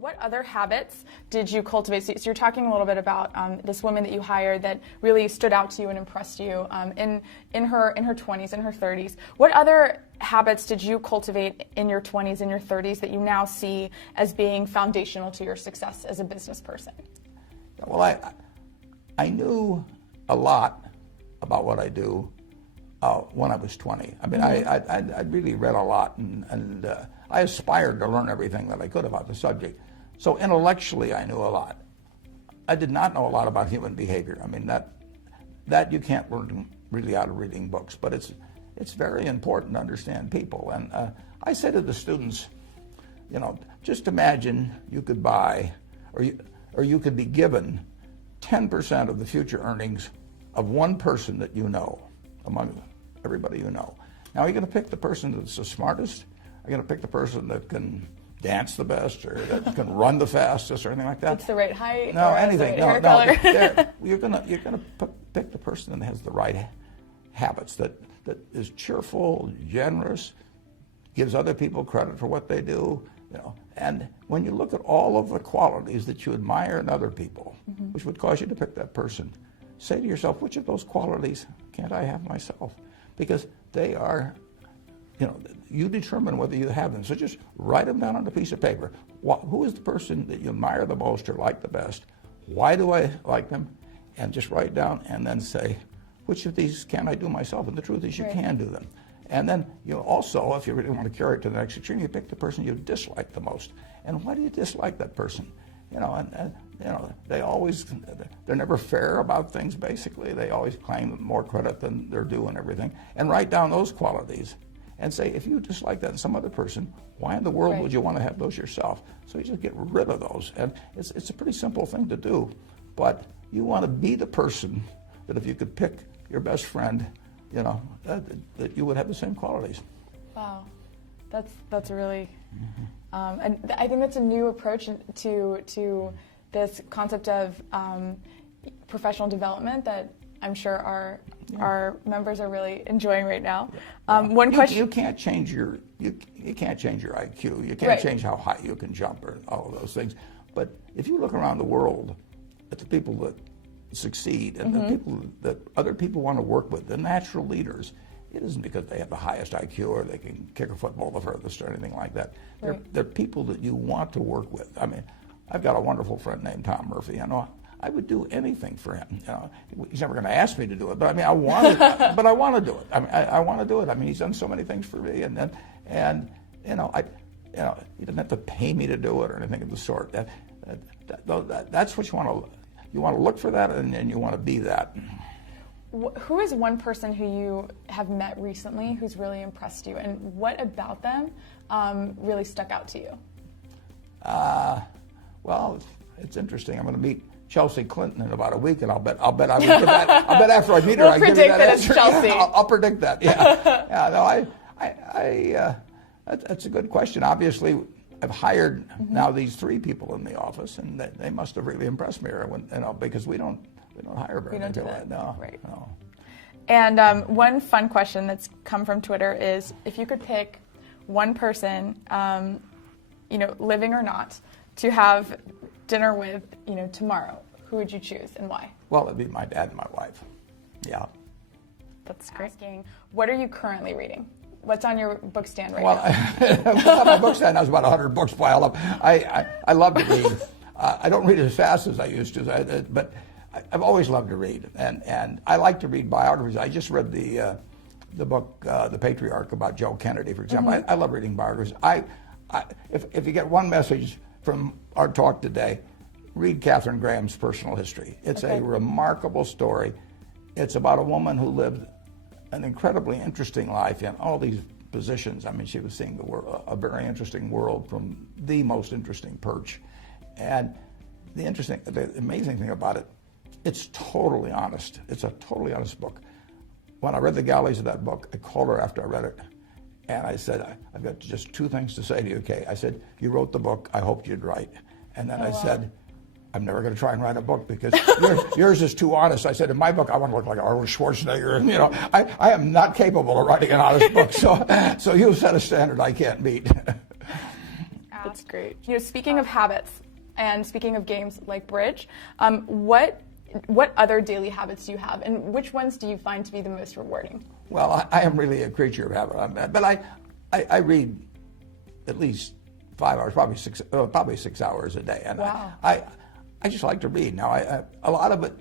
What other habits did you cultivate? So you're talking a little bit about this woman that you hired that really stood out to you and impressed you in her 20s, in her 30s. What other habits did you cultivate in your 20s and your 30s that you now see as being foundational to your success as a business person? Well, I knew a lot about what I do when I was 20. I mean, I'd really read a lot, and I aspired to learn everything that I could about the subject. So intellectually, I knew a lot. I did not know a lot about human behavior. I mean, that you can't learn really out of reading books, but it's very important to understand people. And I say to the students, you know, just imagine you could buy, or you could be given 10% of the future earnings of one person that you know among everybody you know. Now, are you going to pick the person that's the smartest? Are you going to pick the person that can dance the best, or that can run the fastest, or anything like that? It's the right height. No, anything. Hair color. You're gonna pick the person that has the right habits, that is cheerful, generous, gives other people credit for what they do. You know, and when you look at all of the qualities that you admire in other people, which would cause you to pick that person, say to yourself, which of those qualities can't I have myself? Because they are, you know, you determine whether you have them. So just write them down on a piece of paper. Who is the person that you admire the most or like the best? Why do I like them? And just write down and then say, which of these can I do myself? And the truth is you can do them. And then you also, if you really want to carry it to the next extreme, you pick the person you dislike the most. And why do you dislike that person? You know, and you know, they're never fair about things, basically. They always claim more credit than they're due and everything. And write down those qualities and say, if you dislike that in some other person, why in the world would you want to have those yourself? So you just get rid of those. And it's a pretty simple thing to do. But you want to be the person that if you could pick your best friend, you know, that you would have the same qualities. Wow, that's a really, and I think that's a new approach to this concept of professional development that I'm sure our members are really enjoying right now. One question: you can't change your IQ. You can't change how high you can jump or all of those things. But if you look around the world at the people that succeed and the people that other people want to work with, the natural leaders, it isn't because they have the highest IQ or they can kick a football the furthest or anything like that. They're people that you want to work with. I mean, I've got a wonderful friend named Tom Murphy. You know, I would do anything for him. You know, he's never going to ask me to do it, but I mean, I want to. But I want to do it. I mean, I want to do it. I mean, he's done so many things for me, and you know, he didn't have to pay me to do it or anything of the sort. That's what you want to. You want to look for that, and you want to be that. Who is one person who you have met recently who's really impressed you, and what about them really stuck out to you? Well, it's interesting. I'm going to meet Chelsea Clinton in about a week, and I'll bet I would give that. I'll bet after I meet her, I give you that answer. Chelsea. I'll predict that. Yeah. No, that's a good question. Obviously, I've hired now these 3 people in the office, and they must have really impressed me. Because we don't hire very many people. No. Right. No. And one fun question that's come from Twitter is, if you could pick one person, you know, living or not, to have dinner with, you know, tomorrow, who would you choose and why? Well, it'd be my dad and my wife. Yeah. That's great. What are you currently reading? What's on your book stand right now? Well, my book stand has about 100 books piled up. I love to read. I don't read as fast as I used to, but I've always loved to read, and I like to read biographies. I just read the book, The Patriarch, about Joe Kennedy, for example. I love reading biographies. If you get one message from our talk today, read Katharine Graham's personal history. It's a remarkable story. It's about a woman who lived an incredibly interesting life in all these positions. I mean, she was seeing the world, a very interesting world from the most interesting perch. And the amazing thing about it, it's totally honest. It's a totally honest book. When I read the galleys of that book, I called her after I read it, and I said, I've got just 2 things to say to you, Kay. I said, you wrote the book, I hoped you'd write. And then I said, I'm never going to try and write a book because yours is too honest. I said, in my book, I want to look like Arnold Schwarzenegger. And, you know, I am not capable of writing an honest book. So you set a standard I can't meet. past. That's great. You know, speaking of habits and speaking of games like bridge, what other daily habits do you have, and which ones do you find to be the most rewarding? Well, I am really a creature of habit, but I read at least 5 hours, probably 6 hours a day, and wow. I just like to read. Now, a lot of it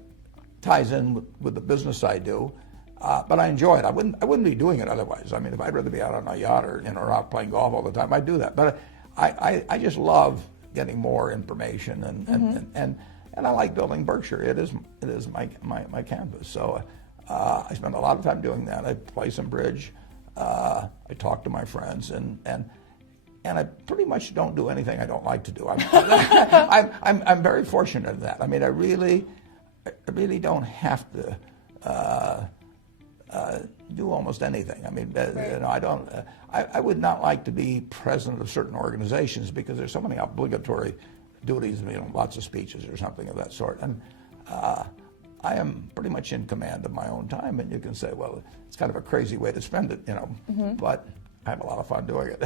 ties in with the business I do, but I enjoy it. I wouldn't be doing it otherwise. I mean, if I'd rather be out on a yacht or out playing golf all the time, I'd do that. But I just love getting more information, and I like building Berkshire. It is my canvas. So I spend a lot of time doing that. I play some bridge. I talk to my friends, and I pretty much don't do anything I don't like to do. I'm very fortunate in that. I mean, I really don't have to do almost anything. I mean, right. you know, I don't. I would not like to be president of certain organizations because there's so many obligatory duties. You know, lots of speeches or something of that sort. And I am pretty much in command of my own time. And you can say, well, it's kind of a crazy way to spend it, you know, but I have a lot of fun doing it.